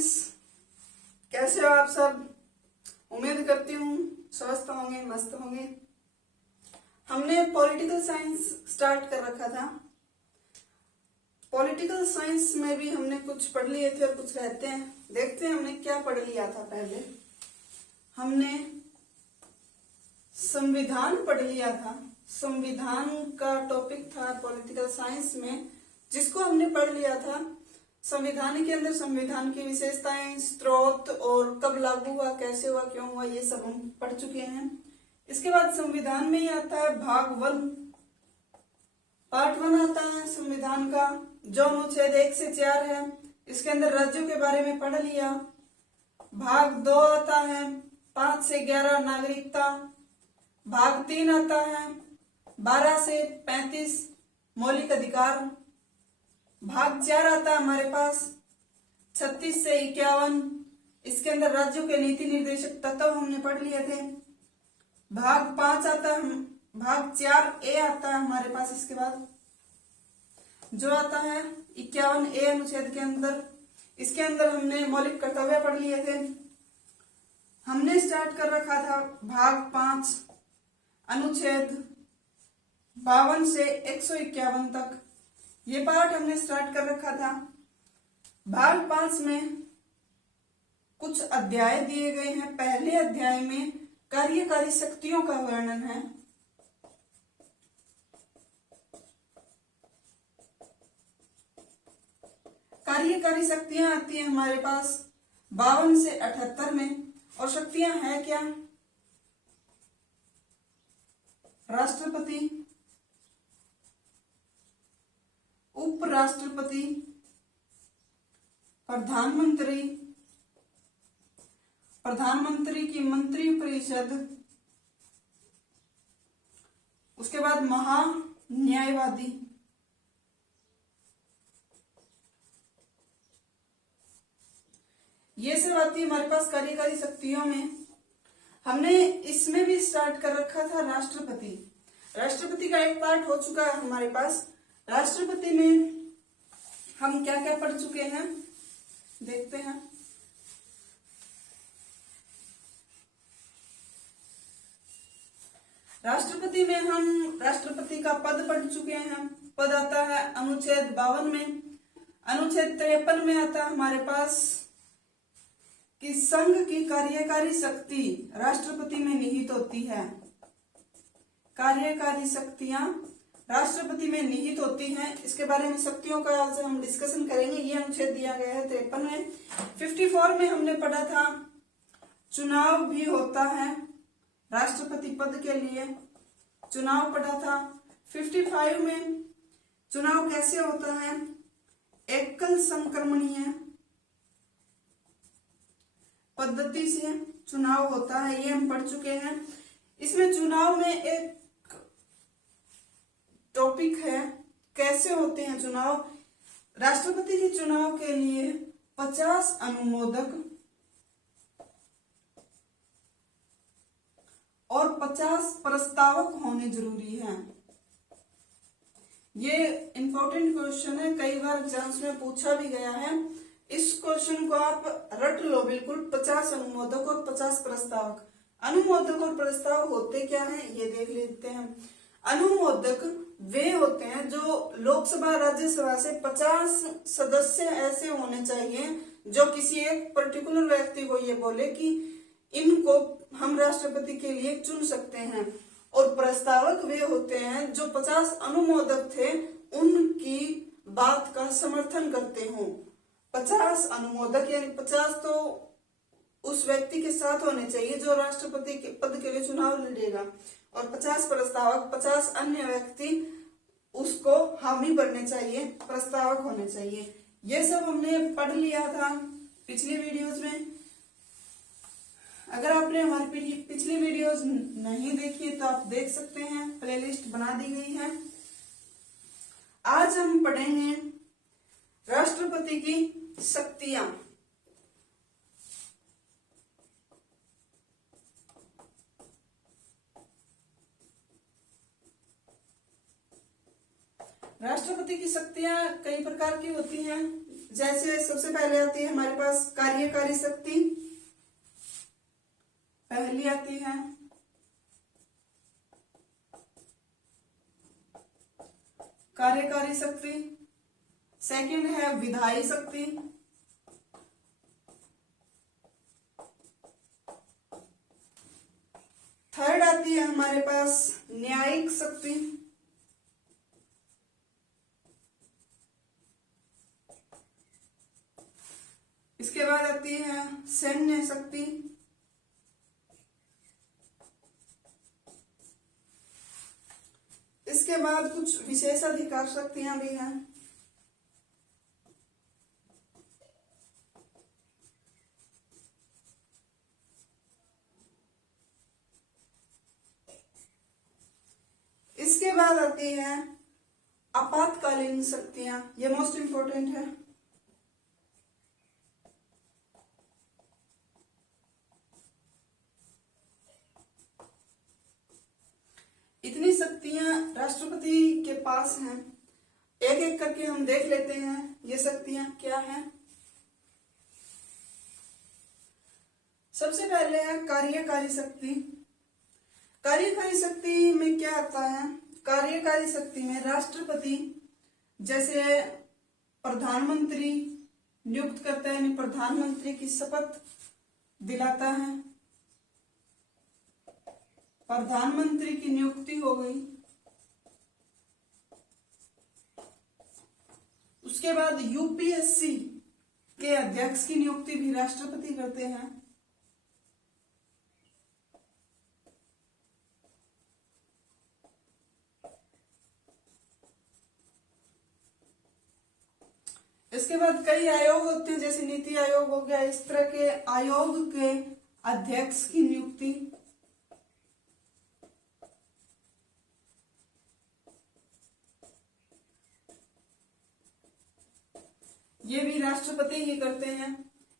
Friends, कैसे हो आप सब। उम्मीद करती हूँ स्वस्थ होंगे, मस्त होंगे। हमने पॉलिटिकल साइंस स्टार्ट कर रखा था। पॉलिटिकल साइंस में भी हमने कुछ पढ़ लिए थे और कुछ रहते हैं। देखते हैं हमने क्या पढ़ लिया था। पहले हमने संविधान पढ़ लिया था। संविधान का टॉपिक था पॉलिटिकल साइंस में, जिसको हमने पढ़ लिया था। संविधान के अंदर संविधान की विशेषताएं, स्रोत और कब लागू हुआ, कैसे हुआ, क्यों हुआ, ये सब हम पढ़ चुके हैं। इसके बाद संविधान में ही आता है भाग 1, पार्ट 1 आता है संविधान का, जो अनुच्छेद 1 से 4 है। इसके अंदर राज्यों के बारे में पढ़ लिया। भाग 2 आता है 5 से 11 नागरिकता। भाग 3 आता है 12 से 35 मौलिक अधिकार। भाग 4 आता है हमारे पास 36 से 51। इसके अंदर राज्यों के नीति निर्देशक तत्व हमने पढ़ लिए थे। भाग 5 आता है, भाग 4A आता है हमारे पास। इसके बाद जो आता है 51A अनुच्छेद के अंदर, इसके अंदर हमने मौलिक कर्तव्य पढ़ लिए थे। हमने स्टार्ट कर रखा था भाग 5 अनुच्छेद 52 से 151 तक। ये पार्ट हमने स्टार्ट कर रखा था। भाग 5 में कुछ अध्याय दिए गए हैं। पहले अध्याय में कार्यकारी शक्तियों का वर्णन है। कार्यकारी शक्तियां आती हैं हमारे पास 52 से 78 में। और शक्तियां हैं क्या? राष्ट्रपति, उपराष्ट्रपति, प्रधानमंत्री, प्रधानमंत्री की मंत्रिपरिषद, उसके बाद महान्यायवादी, ये सब आती है हमारे पास कार्यकारी शक्तियों में। हमने इसमें भी स्टार्ट कर रखा था राष्ट्रपति। राष्ट्रपति का एक पार्ट हो चुका है हमारे पास। राष्ट्रपति में हम क्या क्या पढ़ चुके हैं देखते हैं। राष्ट्रपति में हम राष्ट्रपति का पद पढ़ चुके हैं। पद आता है अनुच्छेद 52 में। अनुच्छेद 53 में आता है हमारे पास कि संघ की कार्यकारी शक्ति राष्ट्रपति में निहित होती है। कार्यकारी शक्तियां राष्ट्रपति में निहित होती हैं। इसके बारे में शक्तियों का आज हम डिस्कशन करेंगे। ये अनुच्छेद दिया गया है 53 में। 54 में हमने पढ़ा था चुनाव भी होता है राष्ट्रपति पद के लिए, चुनाव पढ़ा था। 55 में चुनाव कैसे होता है, एकल संक्रमणीय पद्धति से चुनाव होता है, ये हम पढ़ चुके हैं। इसमें चुनाव में एक टॉपिक है कैसे होते हैं चुनाव। राष्ट्रपति के चुनाव के लिए 50 अनुमोदक और 50 प्रस्तावक होने जरूरी हैं। ये इंपॉर्टेंट क्वेश्चन है, कई बार एग्जाम्स में पूछा भी गया है। इस क्वेश्चन को आप रट लो बिल्कुल। 50 अनुमोदक और 50 प्रस्तावक। अनुमोदक और प्रस्ताव होते क्या हैं ये देख लेते हैं। अनुमोदक वे होते हैं जो लोकसभा राज्यसभा से 50 सदस्य ऐसे होने चाहिए जो किसी एक पर्टिकुलर व्यक्ति को ये बोले कि इनको हम राष्ट्रपति के लिए चुन सकते हैं। और प्रस्तावक वे होते हैं जो 50 अनुमोदक थे उनकी बात का समर्थन करते हों। 50 अनुमोदक यानी 50 तो उस व्यक्ति के साथ होने चाहिए जो राष्ट्रपति के पद के लिए चुनाव लड़ेगा, और 50 प्रस्तावक, 50 अन्य व्यक्ति उसको हामी बनने चाहिए, प्रस्तावक होने चाहिए। ये सब हमने पढ़ लिया था पिछली वीडियोस में। अगर आपने हमारी पिछली वीडियोस नहीं देखी तो आप देख सकते हैं, प्लेलिस्ट बना दी गई है। आज हम पढ़ेंगे राष्ट्रपति की शक्तियां। राष्ट्रपति की शक्तियां कई प्रकार की होती हैं। जैसे सबसे पहले आती है हमारे पास कार्यकारी शक्ति, पहली आती है कार्यकारी शक्ति, सेकंड है विधायी शक्ति, थर्ड आती है हमारे पास न्यायिक शक्ति, इसके बाद आती है सैन्य शक्ति, इसके बाद कुछ विशेषाधिकार शक्तियां भी हैं। इसके बाद आती है आपातकालीन शक्तियां, ये मोस्ट इंपॉर्टेंट है। इतनी शक्तियां राष्ट्रपति के पास हैं, एक एक करके हम देख लेते हैं ये शक्तियां क्या हैं। सबसे पहले है कार्यकारी शक्ति। कार्यकारी शक्ति में क्या आता है? कार्यकारी शक्ति में राष्ट्रपति जैसे प्रधानमंत्री नियुक्त करता है, यानी प्रधानमंत्री की शपथ दिलाता है, प्रधानमंत्री की नियुक्ति हो गई। उसके बाद यूपीएससी के अध्यक्ष की नियुक्ति भी राष्ट्रपति करते हैं। इसके बाद कई आयोग होते हैं, जैसे नीति आयोग हो गया, इस तरह के आयोग के अध्यक्ष की नियुक्ति ये भी राष्ट्रपति ही करते हैं।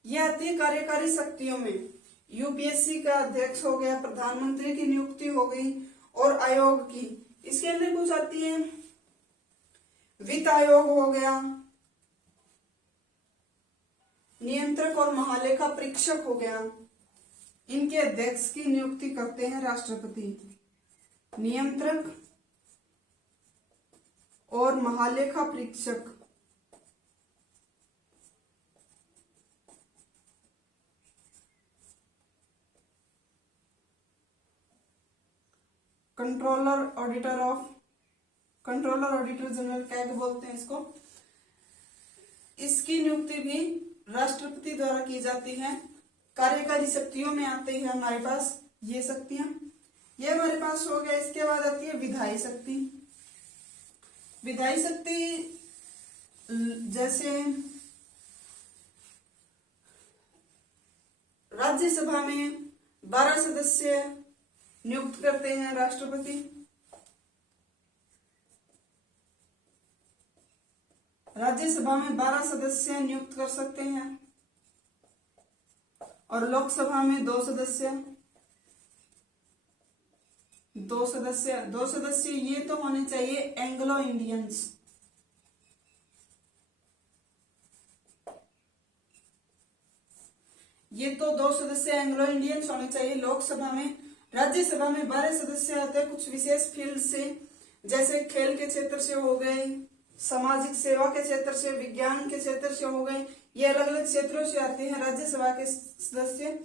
ये आती है कार्यकारी शक्तियों में। यूपीएससी का अध्यक्ष हो गया, प्रधानमंत्री की नियुक्ति हो गई और आयोग की। इसके अंदर कुछ आती है, वित्त आयोग हो गया, नियंत्रक और महालेखा परीक्षक हो गया, इनके अध्यक्ष की नियुक्ति करते हैं राष्ट्रपति। नियंत्रक और महालेखा परीक्षक कंट्रोलर ऑडिटर जनरल क्या बोलते हैं इसको, इसकी नियुक्ति भी राष्ट्रपति द्वारा की जाती है। कार्यकारी शक्तियों में आते हैं हमारे पास ये शक्तियां, ये हमारे पास हो गया। इसके बाद आती है विधायी शक्ति। विधायी शक्ति जैसे राज्यसभा में 12 सदस्य नियुक्त करते हैं राष्ट्रपति। राज्यसभा में 12 सदस्य नियुक्त कर सकते हैं और लोकसभा में 2 सदस्य। ये तो होने चाहिए एंग्लो इंडियंस। ये तो 2 सदस्य एंग्लो इंडियंस होने चाहिए लोकसभा में। राज्यसभा में 12 सदस्य आते हैं कुछ विशेष फील्ड से, जैसे खेल के क्षेत्र से हो गए, सामाजिक सेवा के क्षेत्र से, विज्ञान के क्षेत्र से हो गए। ये अलग अलग क्षेत्रों से आते हैं राज्यसभा के सदस्य।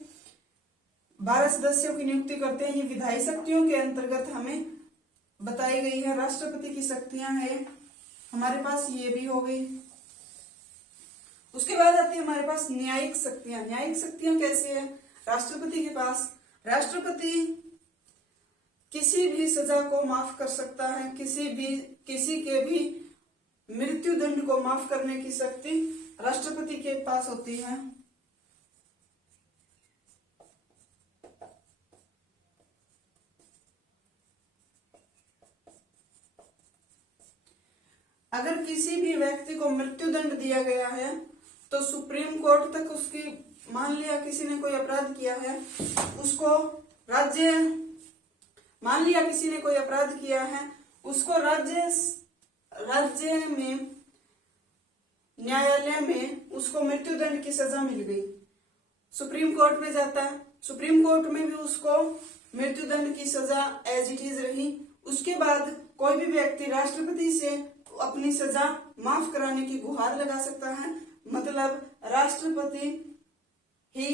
12 सदस्यों की नियुक्ति करते हैं। ये विधायी शक्तियों के अंतर्गत हमें बताई गई है। राष्ट्रपति की शक्तियां हैं हमारे पास, ये भी हो गई। उसके बाद आती है हमारे पास न्यायिक शक्तियां। न्यायिक शक्तियां कैसे है? राष्ट्रपति के पास, राष्ट्रपति किसी भी सजा को माफ कर सकता है, किसी के भी मृत्यु दंड को माफ करने की शक्ति राष्ट्रपति के पास होती है। अगर किसी भी व्यक्ति को मृत्यु दंड दिया गया है तो सुप्रीम कोर्ट तक उसकी, मान लिया किसी ने कोई अपराध किया है, उसको राज्य में न्यायालय में उसको मृत्यु दंड की सजा मिल गई, सुप्रीम कोर्ट में जाता है, सुप्रीम कोर्ट में भी उसको मृत्यु दंड की सजा एज इट इज रही। उसके बाद कोई भी व्यक्ति राष्ट्रपति से अपनी सजा माफ कराने की गुहार लगा सकता है, मतलब राष्ट्रपति ही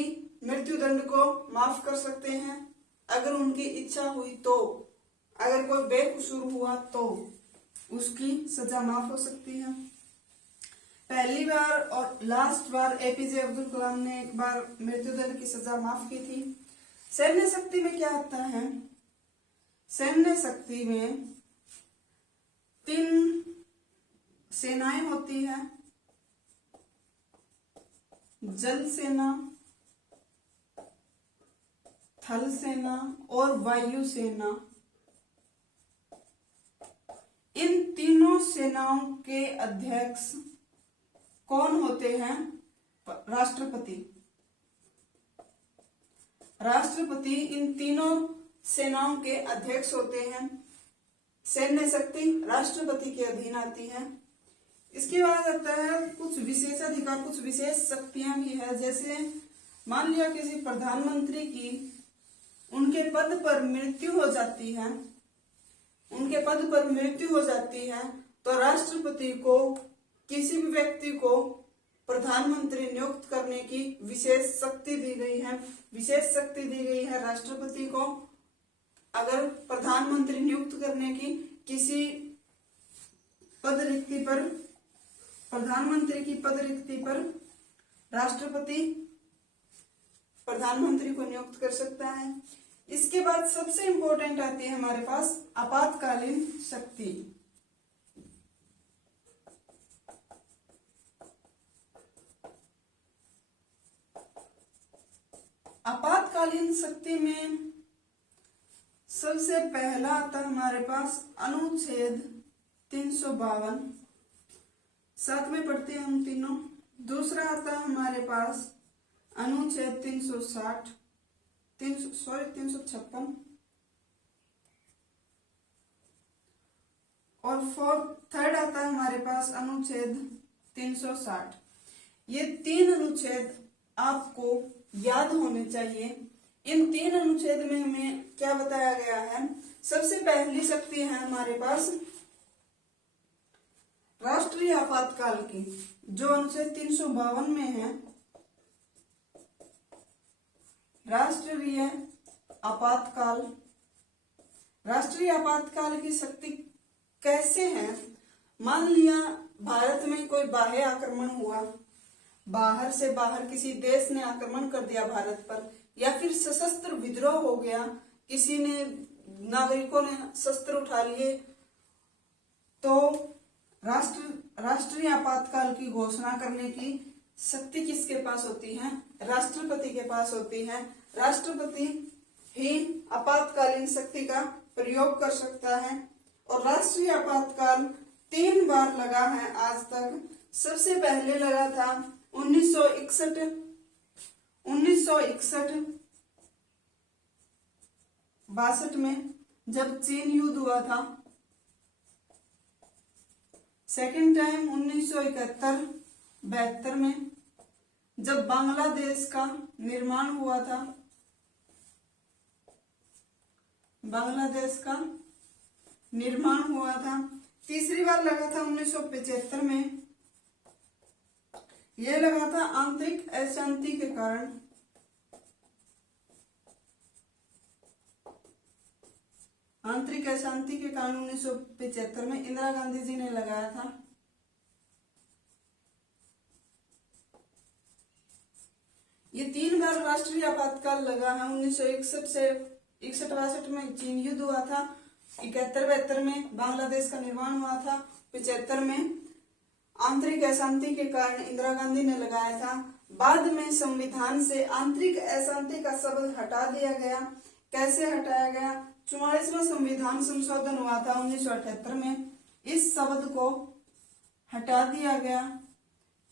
मृत्यु दंड को माफ कर सकते हैं अगर उनकी इच्छा हुई तो। अगर कोई बेकसूर हुआ तो उसकी सजा माफ हो सकती है। पहली बार और लास्ट बार एपीजे अब्दुल कलाम ने एक बार मृत्युदंड की सजा माफ की थी। सैन्य शक्ति में क्या आता है? सैन्य शक्ति में 3 सेनाएं होती है, जल सेना, थल सेना और वायु सेना। इन तीनों सेनाओं के अध्यक्ष कौन होते हैं? राष्ट्रपति। राष्ट्रपति इन तीनों सेनाओं के अध्यक्ष होते हैं। सैन्य शक्ति राष्ट्रपति के अधीन आती है। इसके बाद आता है कुछ विशेषाधिकार, कुछ विशेष शक्तियां भी है। जैसे मान लिया किसी प्रधानमंत्री की उनके पद पर मृत्यु हो जाती है, उनके पद पर मृत्यु हो जाती है तो राष्ट्रपति को किसी भी व्यक्ति को प्रधानमंत्री नियुक्त करने की विशेष शक्ति दी गई है। विशेष शक्ति दी गई है राष्ट्रपति को अगर प्रधानमंत्री नियुक्त करने की किसी पद रिक्ति पर, प्रधानमंत्री की पद रिक्ति पर राष्ट्रपति प्रधानमंत्री को नियुक्त कर सकता है। इसके बाद सबसे इंपॉर्टेंट आती है हमारे पास आपातकालीन शक्ति। आपातकालीन शक्ति में सबसे पहला आता है हमारे पास अनुच्छेद 352, साथ में पढ़ते हैं हम तीनों। दूसरा आता है हमारे पास अनुच्छेद 356 और थर्ड आता है हमारे पास अनुच्छेद 360। ये 3 अनुच्छेद आपको याद होने चाहिए। इन 3 अनुच्छेद में हमें क्या बताया गया है? सबसे पहली शक्ति है हमारे पास राष्ट्रीय आपातकाल की, जो अनुच्छेद 352 में है। राष्ट्रीय आपातकाल, राष्ट्रीय आपातकाल की शक्ति कैसे है? मान लिया भारत में कोई बाह्य आक्रमण हुआ, बाहर से बाहर किसी देश ने आक्रमण कर दिया भारत पर, या फिर सशस्त्र विद्रोह हो गया, किसी ने, नागरिकों ने शस्त्र उठा लिए, तो राष्ट्रीय आपातकाल की घोषणा करने की शक्ति किसके पास होती है? राष्ट्रपति के पास होती है। राष्ट्रपति ही आपातकालीन शक्ति का प्रयोग कर सकता है। और राष्ट्रीय आपातकाल 3 बार लगा है आज तक। सबसे पहले लगा था 1961 62 में जब चीन युद्ध हुआ था। सेकेंड टाइम 1971 72 में जब बांग्लादेश का निर्माण हुआ था, बांग्लादेश का निर्माण हुआ था। तीसरी बार लगा था 1975 में। यह लगा था आंतरिक अशांति के कारण। आंतरिक अशांति के कारण 1975 में इंदिरा गांधी जी ने लगाया था। ये 3 बार राष्ट्रीय आपातकाल लगा है। 1961 से 61-62 में चीन युद्ध हुआ था, 71-72 में बांग्लादेश का निर्माण हुआ था, 75 में आंतरिक अशांति के कारण इंदिरा गांधी ने लगाया था। बाद में संविधान से आंतरिक अशांति का शब्द हटा दिया गया। कैसे हटाया गया? 44वां संविधान संशोधन हुआ था 1978 में, इस शब्द को हटा दिया गया।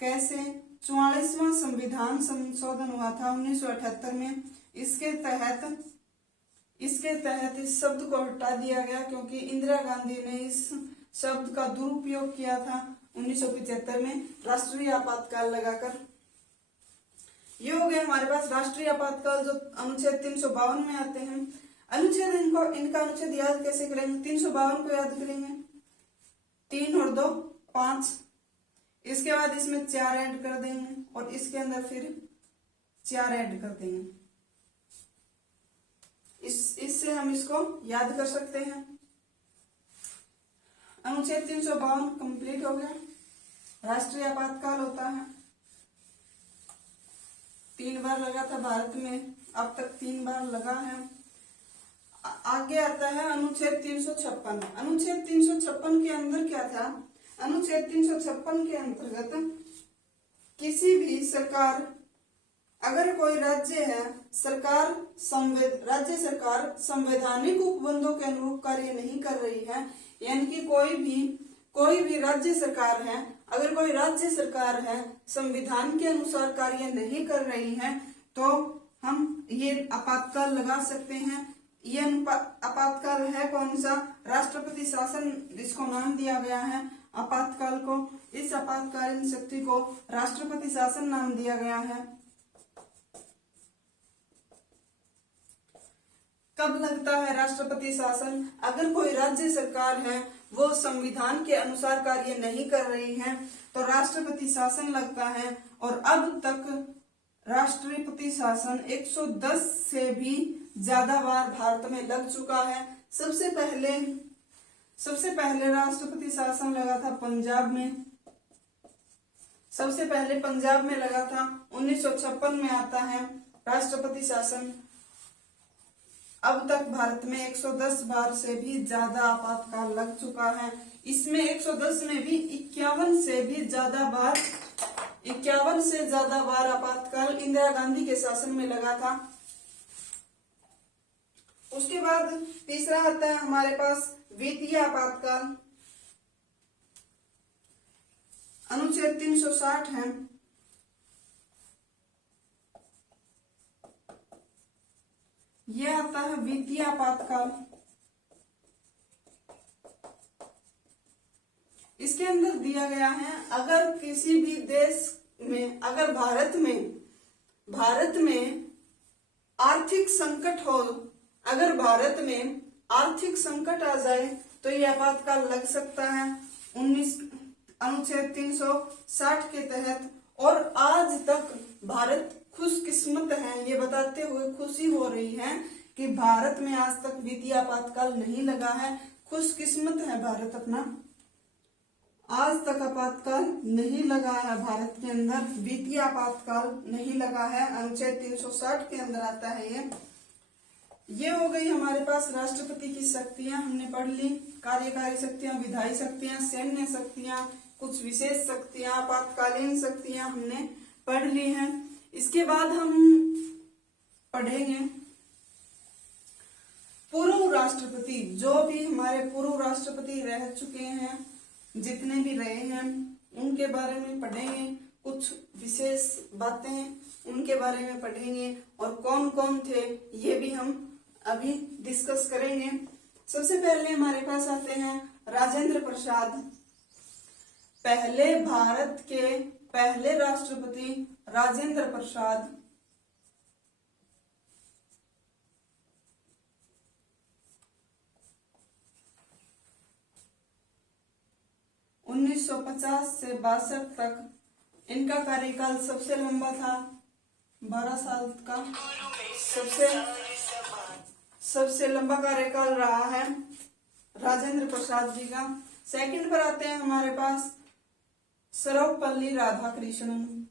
कैसे? 44वां संविधान संशोधन हुआ था 1978 में। इसके तहत इस शब्द को हटा दिया गया क्योंकि इंदिरा गांधी ने इस शब्द का दुरुपयोग किया था 1975 में राष्ट्रीय आपातकाल लगाकर। ये हो गया हमारे पास राष्ट्रीय आपातकाल जो अनुच्छेद 352 में आते हैं। अनुच्छेद इनका अनुच्छेद याद कैसे करेंगे? 352 को याद करेंगे, 3 और 2 5, इसके बाद इसमें 4 ऐड कर देंगे और इसके अंदर फिर 4 ऐड कर देंगे। इससे हम इसको याद कर सकते हैं। अनुच्छेद 352 कंप्लीट हो गया। राष्ट्रीय आपातकाल होता है, 3 बार लगा था भारत में, अब तक 3 बार लगा है। आगे आता है अनुच्छेद 356। अनुच्छेद 356 के अंदर क्या था? अनुच्छेद 356 के अंतर्गत किसी भी सरकार, अगर कोई राज्य है, राज्य सरकार संवैधानिक उपबंधों के अनुरूप कार्य नहीं कर रही है, यानी कि कोई भी राज्य सरकार है, अगर कोई राज्य सरकार है संविधान के अनुसार कार्य नहीं कर रही है, तो हम ये आपातकाल लगा सकते हैं। ये आपातकाल है कौन सा? राष्ट्रपति शासन, जिसको नाम दिया गया है आपातकाल को। इस आपातकालीन शक्ति को राष्ट्रपति शासन नाम दिया गया है। कब लगता है राष्ट्रपति शासन? अगर कोई राज्य सरकार है वो संविधान के अनुसार कार्य नहीं कर रही है तो राष्ट्रपति शासन लगता है। और अब तक राष्ट्रपति शासन 110 से भी ज्यादा बार भारत में लग चुका है। सबसे पहले राष्ट्रपति शासन लगा था पंजाब में, सबसे पहले पंजाब में लगा था। 1956 में आता है राष्ट्रपति शासन। अब तक भारत में 110 बार से भी ज्यादा आपातकाल लग चुका है। इसमें 110 में भी 51 से ज्यादा बार आपातकाल इंदिरा गांधी के शासन में लगा था। उसके बाद तीसरा आता है हमारे पास वित्तीय आपातकाल। अनुच्छेद 360 है। यह आता है वित्तीय आपातकाल। इसके अंदर दिया गया है, अगर किसी भी देश में, अगर भारत में आर्थिक संकट हो, अगर भारत में आर्थिक संकट आ जाए तो यह आपातकाल लग सकता है अनुच्छेद 360 के तहत। और आज तक भारत खुशकिस्मत है, ये बताते हुए खुशी हो रही है कि भारत में आज तक वित्तीय आपातकाल नहीं लगा है। खुशकिस्मत है भारत अपना, आज तक आपातकाल नहीं लगा है भारत के अंदर, वित्तीय आपातकाल नहीं लगा है। अनुच्छेद 360 के अंदर आता है ये हो गई हमारे पास राष्ट्रपति की शक्तियां, हमने पढ़ ली। कार्यकारी शक्तियां, विधायी शक्तियां, सैन्य शक्तियां, कुछ विशेष शक्तियां, आपातकालीन शक्तियां हमने पढ़ ली हैं। इसके बाद हम पढ़ेंगे पूर्व राष्ट्रपति, जो भी हमारे पूर्व राष्ट्रपति रह चुके हैं, जितने भी रहे हैं उनके बारे में पढ़ेंगे। कुछ विशेष बातें उनके बारे में पढ़ेंगे और कौन कौन थे ये भी हम अभी डिस्कस करेंगे। सबसे पहले हमारे पास आते हैं राजेंद्र प्रसाद, पहले भारत के पहले राष्ट्रपति राजेंद्र प्रसाद। उन्नीस 1950 से 62 तक इनका कार्यकाल सबसे लंबा था, 12 साल का सबसे लंबा कार्यकाल रहा है राजेंद्र प्रसाद जी का। सेकंड पर आते हैं हमारे पास सर्वपल्ली राधाकृष्णन।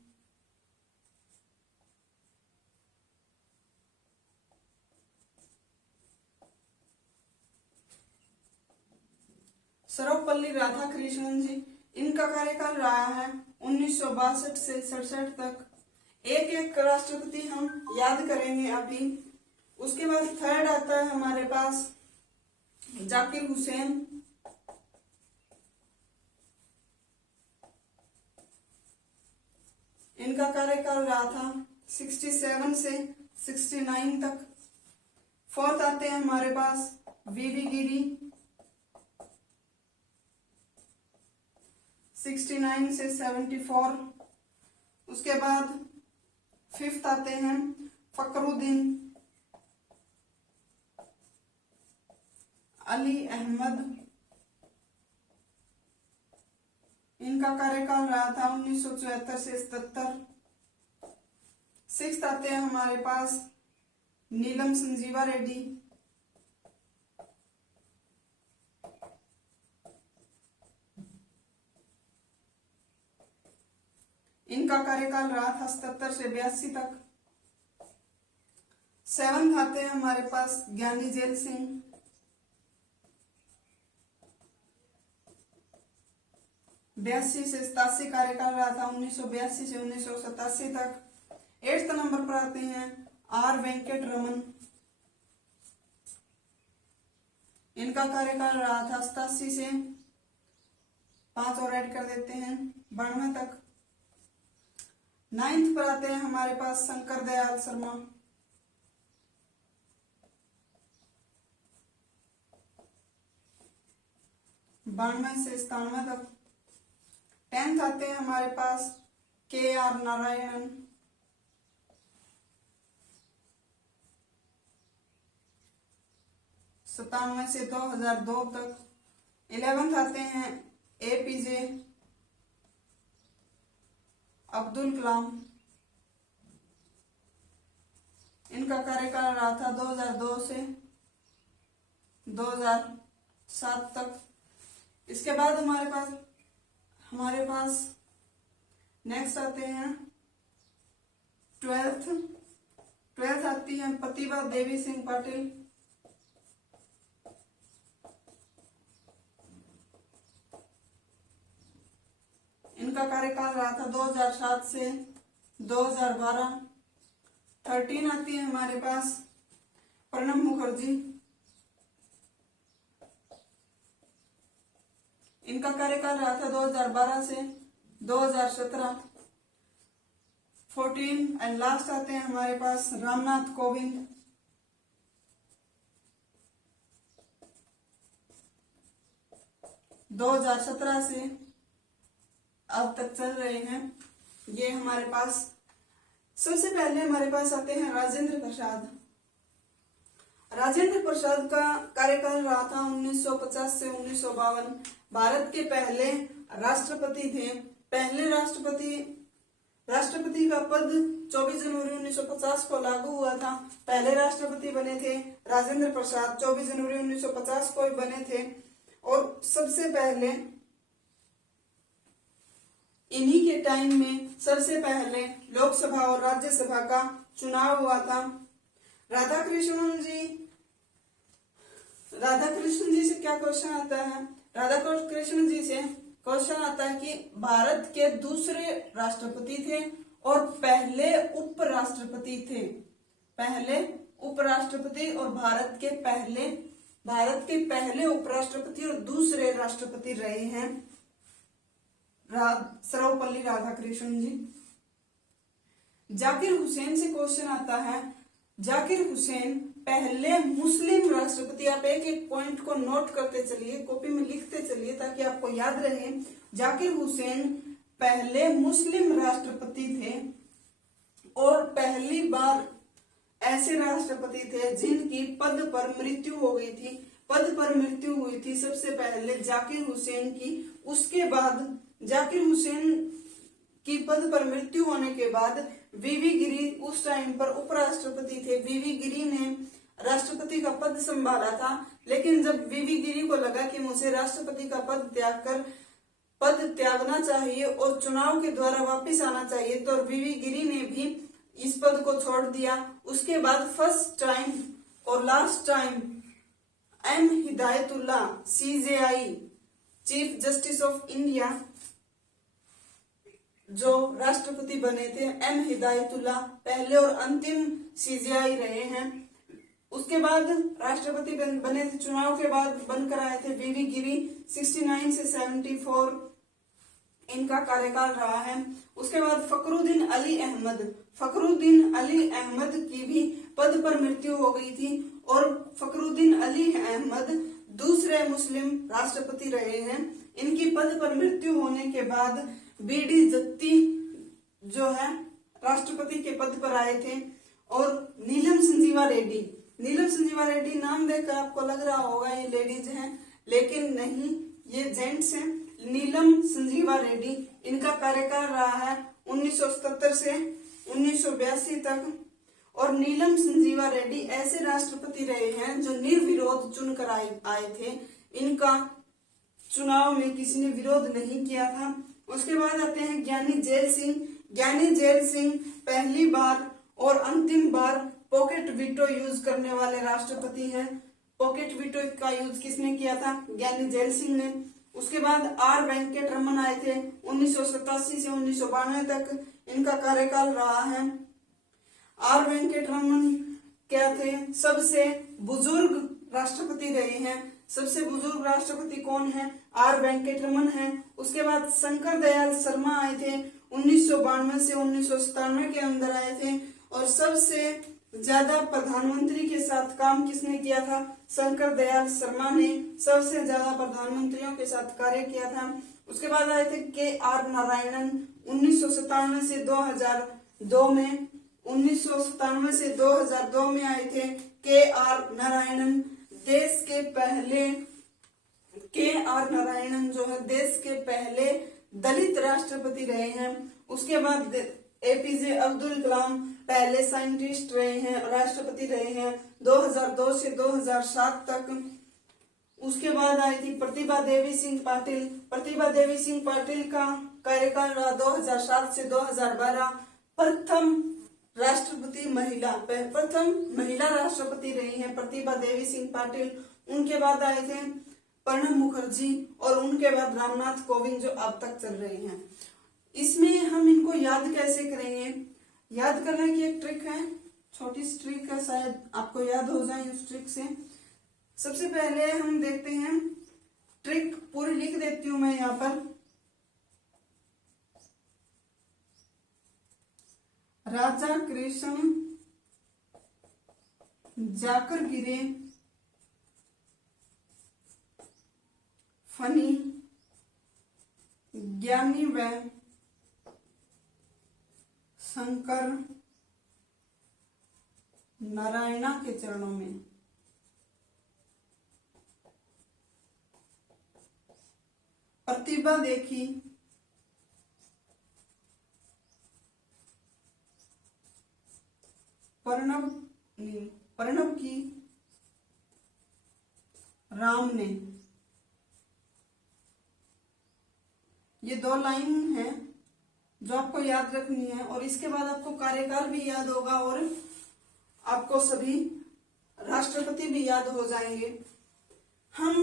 सर्वपल्ली राधाकृष्णन जी, इनका कार्यकाल रहा है 1962 से 67 तक। एक एक राष्ट्रपति हम याद करेंगे अभी। उसके बाद थर्ड आता है हमारे पास जाकिर हुसैन। इनका कार्यकाल रहा था 67 से 69 तक। फोर्थ आते हैं हमारे पास वीवी गिरी। 69 से 74। उसके बाद 5th आते हैं फकरुद्दीन अली अहमद। इनका कार्यकाल रहा था 1974 से 77। 6th आते हैं हमारे पास नीलम संजीवा रेड्डी। इनका कार्यकाल रहा था 77 से 82 तक। 7th आते हैं हमारे पास ज्ञानी जेल सिंह। 82 से 87 कार्यकाल रहा था 1982 से 1987 तक। 8th नंबर पर आते हैं आर वेंकट रमन। इनका कार्यकाल रहा था 87 से 5 और ऐड कर देते हैं 92 तक। 9th पर आते हैं हमारे पास शंकर दयाल शर्मा। बानवे से 97 तक। 10th आते हैं हमारे पास के आर नारायणन। 97 से 2002 तक। 11th आते हैं एपीजे अब्दुल कलाम। इनका कार्यकाल रहा था 2002 से 2007 तक। इसके बाद हमारे पास नेक्स्ट आते हैं 12th आती है प्रतिभा देवी सिंह पाटिल। इनका कार्यकाल रहा था 2007 से 2012। 13 आती है हमारे पास प्रणब मुखर्जी। इनका कार्यकाल रहा था 2012 से 2017। 14 एंड लास्ट आते हैं हमारे पास रामनाथ कोविंद। दो 2017 से अब तक चल रहे हैं ये हमारे पास। सबसे पहले हमारे पास आते हैं राजेंद्र प्रसाद। राजेंद्र प्रसाद का कार्यकाल रहा था 1950 से 1952। भारत के पहले राष्ट्रपति थे। पहले राष्ट्रपति का पद 24 जनवरी 1950 को लागू हुआ था। पहले राष्ट्रपति बने थे राजेंद्र प्रसाद, 24 जनवरी 1950 को बने थे। और सबसे पहले इन्हीं के टाइम में सबसे पहले लोकसभा और राज्यसभा का चुनाव हुआ था। राधाकृष्णन जी से क्या क्वेश्चन आता है? राधाकृष्णन जी से क्वेश्चन आता है कि भारत के दूसरे राष्ट्रपति थे और पहले उपराष्ट्रपति थे। पहले उपराष्ट्रपति और भारत के पहले उपराष्ट्रपति और दूसरे राष्ट्रपति रहे हैं सर्वपल्ली राधाकृष्णन जी। जाकिर हुसैन से क्वेश्चन आता है। जाकिर हुसैन पहले मुस्लिम राष्ट्रपति। आप एक एक पॉइंट को नोट करते चलिए, कॉपी में लिखते चलिए ताकि आपको याद रहे। जाकिर हुसैन पहले मुस्लिम राष्ट्रपति थे और पहली बार ऐसे राष्ट्रपति थे जिनकी पद पर मृत्यु हो गई थी। पद पर मृत्यु हुई थी सबसे पहले जाकिर हुसैन की। उसके बाद जाकिर हुसैन की पद पर मृत्यु होने के बाद वीवी गिरी उस टाइम पर उपराष्ट्रपति थे। वीवी गिरी ने राष्ट्रपति का पद संभाला था, लेकिन जब वीवी गिरी को लगा कि मुझे राष्ट्रपति का पद त्यागना चाहिए और चुनाव के द्वारा वापस आना चाहिए, तो वीवी गिरी ने भी इस पद को छोड़ दिया। उसके बाद फर्स्ट टाइम और last time M Hidayatullah CJI chief justice of India जो राष्ट्रपति बने थे, एम हिदायतुल्लाह पहले और अंतिम CJI रहे हैं। उसके बाद राष्ट्रपति बने थे, चुनाव के बाद बनकर आए थे वीवी गिरी। 69 से 74 इनका कार्यकाल रहा है। उसके बाद फकरुद्दीन अली अहमद की भी पद पर मृत्यु हो गई थी और फकरुद्दीन अली अहमद दूसरे मुस्लिम राष्ट्रपति रहे हैं इनकी पद पर मृत्यु होने के बाद बीडी जत्ती जो है राष्ट्रपति के पद पर आए थे। और नीलम संजीवा रेड्डी नाम देखकर आपको लग रहा होगा ये लेडीज हैं, लेकिन नहीं, ये जेंट्स हैं। नीलम संजीवा रेड्डी, इनका कार्यकाल रहा है 1977 से 1982 तक। और नीलम संजीवा रेड्डी ऐसे राष्ट्रपति रहे हैं जो निर्विरोध चुनकर आए थे। इनका चुनाव में किसी ने विरोध नहीं किया था। उसके बाद आते हैं ज्ञानी जेल सिंह पहली बार और अंतिम बार पॉकेट वीटो यूज करने वाले राष्ट्रपति हैं। पॉकेट वीटो का यूज किसने किया था? ज्ञानी जेल सिंह ने। उसके बाद आर वेंकट रमन आए थे 1987 से 1992 तक, इनका कार्यकाल रहा है। आर वेंकट रमन क्या थे? सबसे बुजुर्ग राष्ट्रपति रहे हैं। सबसे बुजुर्ग राष्ट्रपति कौन है? आर वेंकट रमन है। उसके बाद शंकर दयाल शर्मा आए थे 1992 से 1997 के अंदर आए थे। और सबसे ज्यादा प्रधानमंत्री के साथ काम किसने किया था? शंकर दयाल शर्मा ने सबसे ज्यादा प्रधानमंत्रियों के साथ कार्य किया था। उसके बाद आए थे के आर नारायणन 1997 से 2002 में। 1997 से 2002 में आए थे के आर नारायणन। के आर नारायणन जो है देश के पहले दलित राष्ट्रपति रहे हैं। उसके बाद एपीजे अब्दुल कलाम पहले साइंटिस्ट रहे हैं, राष्ट्रपति रहे हैं 2002 से 2007 तक। उसके बाद आई थी प्रतिभा देवी सिंह पाटिल का कार्यकाल रहा 2007 से 2012। प्रथम महिला राष्ट्रपति रही हैं प्रतिभा देवी सिंह पाटिल। उनके बाद आए थे प्रणब मुखर्जी और उनके बाद रामनाथ कोविंद जो अब तक चल रहे हैं। इसमें हम इनको याद कैसे करेंगे? याद करने की एक ट्रिक है, छोटी सी ट्रिक है, शायद आपको याद हो जाए उस ट्रिक से। सबसे पहले हम देखते हैं, ट्रिक पूरी लिख देती हूं मैं यहाँ पर। राजा कृष्ण जाकर गिरे फनी ज्ञानी व शंकर नारायणा के चरणों में। प्रतिभा देखी प्रणब की राम ने। ये दो लाइन है जो आपको याद रखनी है। और इसके बाद आपको कार्यकाल भी याद होगा और आपको सभी राष्ट्रपति भी याद हो जाएंगे। हम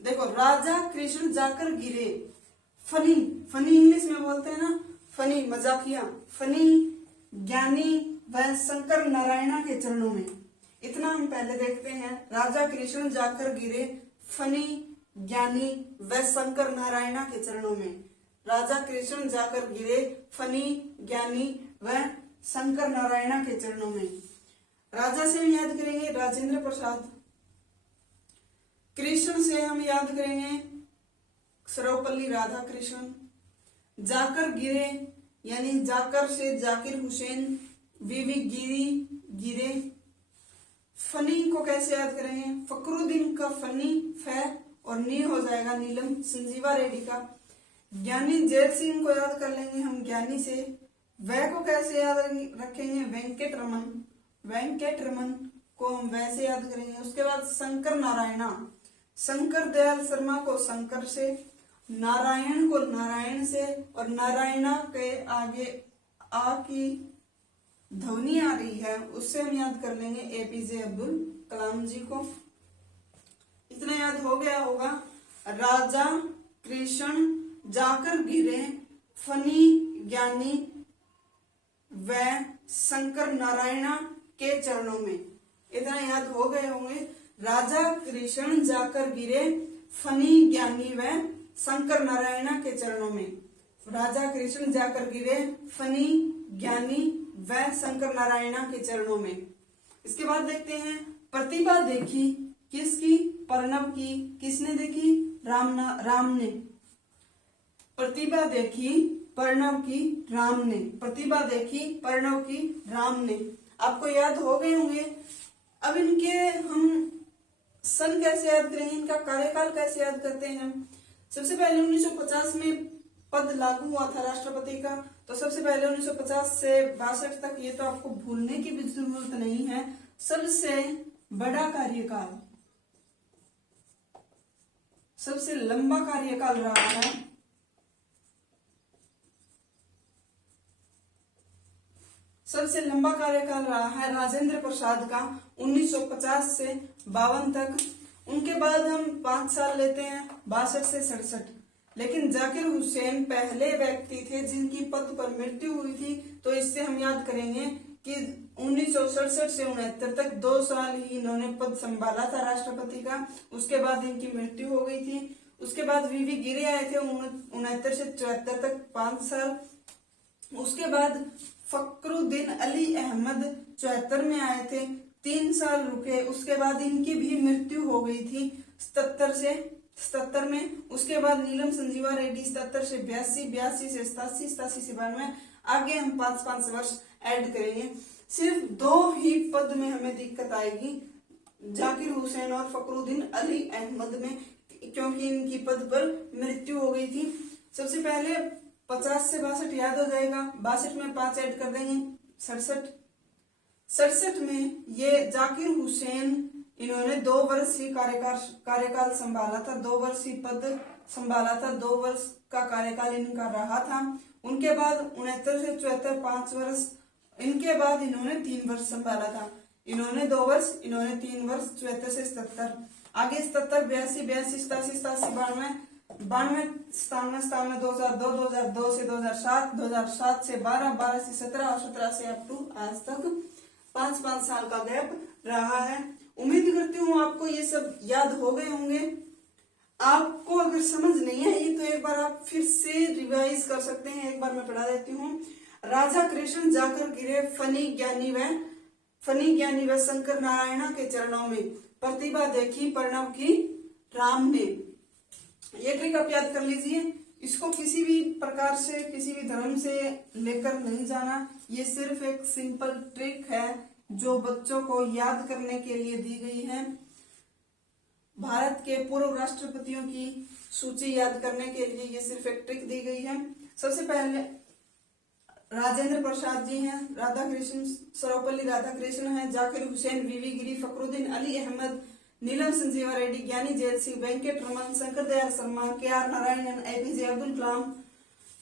देखो, राजा कृष्ण जाकर गिरे, फनी इंग्लिश में बोलते हैं ना, फनी मजाकिया, फनी ज्ञानी व शंकर नारायणा के चरणों में। इतना हम पहले देखते हैं। राजा कृष्ण जाकर गिरे फनी ज्ञानी व शंकर नारायणा के चरणों में। राजा कृष्ण जाकर गिरे फनी ज्ञानी व शंकर नारायणा के चरणों में। राजा से हम याद करेंगे राजेंद्र प्रसाद। कृष्ण से हम याद करेंगे सर्वपल्ली राधाकृष्णन। जाकर गिरे यानी जाकर से जाकिर हुसैन, वीवी गिरे। फनी को कैसे याद करेंगे? फकरुद्दीन का फनी फै और नी हो जाएगा नीलम संजीवा रेड्डी का। ज्ञानी जेल सिंह को याद कर लेंगे हम ज्ञानी से। वह को कैसे याद रखेंगे? वेंकट रमन को हम वैसे याद करेंगे। उसके बाद शंकर नारायणा, शंकर दयाल शर्मा को शंकर से, नारायण को नारायण से, और नारायणा के आगे आ की ध्वनि आ रही है उससे हम याद कर लेंगे एपीजे अब्दुल कलाम जी को। इतना याद हो गया होगा। राजा कृष्ण जाकर गिरे फनी ज्ञानी व शंकर नारायणा के चरणों में। इतना याद हो गए होंगे। राजा कृष्ण जाकर गिरे फनी ज्ञानी व शंकर नारायणा के चरणों में। राजा कृष्ण जाकर गिरे फनी ज्ञानी व शंकर नारायणा के चरणों में। इसके बाद देखते हैं प्रतिभा देखी किसकी? प्रणब की। किसने देखी? राम ने प्रतिभा देखी प्रणव की राम ने, प्रतिभा देखी प्रणव की राम ने। आपको याद हो गए होंगे। अब इनके हम सन कैसे याद करेंगे, इनका कार्यकाल कैसे याद करते हैं। सबसे पहले 1950 में पद लागू हुआ था राष्ट्रपति का, तो सबसे पहले 1950 से 62 तक, ये तो आपको भूलने की भी जरूरत नहीं है। सबसे बड़ा कार्यकाल, सबसे लंबा कार्यकाल रहा है सबसे लंबा कार्यकाल रहा है राजेंद्र प्रसाद का, 1950 से 52 तक। उनके बाद हम 5 साल लेते हैं, 62 से 67। लेकिन जाकिर हुसैन पहले व्यक्ति थे जिनकी पद पर मृत्यु हुई थी, तो इससे हम याद करेंगे कि 1967 से 69 तक 2 साल ही इन्होंने पद संभाला था राष्ट्रपति का। उसके बाद इनकी मृत्यु हो गई थी। उसके बाद वीवी गिरी आए थे 69 से 74 तक 5 साल। उसके बाद फखरुद्दीन अली अहमद 74 में आए थे, 3 साल रुके। उसके बाद इनकी भी मृत्यु हो गई थी 77 में। उसके बाद नीलम संजीवा रेड्डी 77 से 82, 82 से 87, 87 से 92। आगे हम 5-5 वर्ष ऐड करेंगे। सिर्फ 2 ही पद में हमें दिक्कत आएगी, जाकिर हुसैन और फखरुद्दीन अली अहमद में, क्योंकि इनकी पद पर मृत्यु हो गई थी। सबसे पहले 50 से 62 याद हो जाएगा, 62 में 5 ऐड कर देंगे, 67 में ये जाकिर हुसैन, इन्होंने 2 वर्ष ही कार्यकाल संभाला था, 2 वर्ष ही पद संभाला था, 2 वर्ष का कार्यकाल इनका रहा था। उनके बाद 69 से 74 5 वर्ष, इनके बाद इन्होंने 3 वर्ष संभाला था। इन्होंने 2 वर्ष, इन्होंने 3 वर्ष, 74 से 77। आगे 77, 82, 82, 87, 87, 92, 97, 2002, 2002 से 2007, 2007 से 12, 12 से 17 और 17 से अप टू आज तक 5-5 साल का गैप रहा है। उम्मीद करती हूँ आपको ये सब याद हो गए होंगे। आपको अगर समझ नहीं आई तो एक बार आप फिर से रिवाइज कर सकते हैं। एक बार मैं पढ़ा देती हूँ। राजा कृष्ण जाकर गिरे फनी ज्ञानी व शंकर नारायण के चरणों में, प्रतिभा देखी प्रणव की राम ने। ये ट्रिक आप याद कर लीजिए। इसको किसी भी प्रकार से, किसी भी धर्म से लेकर नहीं जाना। ये सिर्फ एक सिंपल ट्रिक है जो बच्चों को याद करने के लिए दी गई है। भारत के पूर्व राष्ट्रपतियों की सूची याद करने के लिए ये सिर्फ एक ट्रिक दी गई है। सबसे पहले राजेंद्र प्रसाद जी हैं, राधाकृष्ण, सर्वपल्ली राधाकृष्ण हैं, जाकिर हुसैन, वीवी गिरी, फखरुद्दीन अली अहमद, नीलम Sanjiva Reddy, Giani Zail Singh, Venkataraman, Shankar Dayal Sharma, KR Narayanan, APJ Abdul Kalam,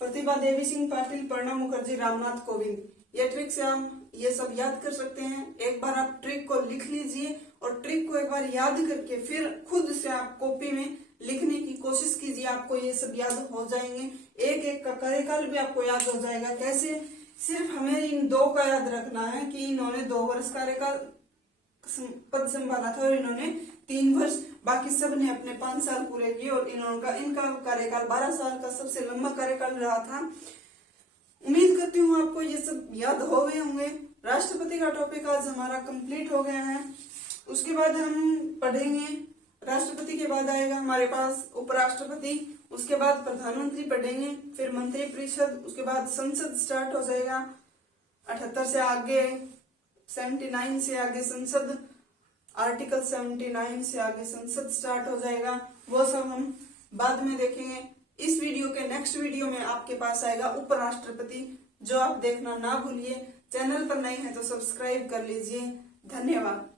Pratibha Devi Singh Patil, Pranab Mukherjee, Ramnath Kovind. ये ट्रिक से हम ये सब याद कर सकते हैं। एक बार आप ट्रिक को लिख लीजिए और ट्रिक को एक बार याद करके फिर खुद से आप कॉपी में लिखने की कोशिश कीजिए। आपको ये सब याद हो जाएंगे। एक एक का कार्यकाल भी आपको याद हो जाएगा। कैसे? सिर्फ हमें इन 2 का याद रखना है कि इन्होंने 2 वर्ष कार्यकाल पद संभाला था और इन्होंने 3 वर्ष, बाकी सब ने अपने 5 साल पूरे किए और इनका कार्यकाल 12 साल का सबसे लंबा कार्यकाल रहा था। उम्मीद करती हूँ आपको ये सब याद हो गए होंगे। राष्ट्रपति का टॉपिक आज हमारा कंप्लीट हो गया है। उसके बाद हम पढ़ेंगे, राष्ट्रपति के बाद आएगा हमारे पास उपराष्ट्रपति, उसके बाद प्रधानमंत्री पढ़ेंगे, फिर मंत्रिपरिषद, उसके बाद संसद स्टार्ट हो जाएगा। 78 से आगे, 79 से आगे संसद, आर्टिकल 79 से आगे संसद स्टार्ट हो जाएगा। वो सब हम बाद में देखेंगे। इस वीडियो के नेक्स्ट वीडियो में आपके पास आएगा उपराष्ट्रपति, जो आप देखना ना भूलिए। चैनल पर नए हैं तो सब्सक्राइब कर लीजिए। धन्यवाद।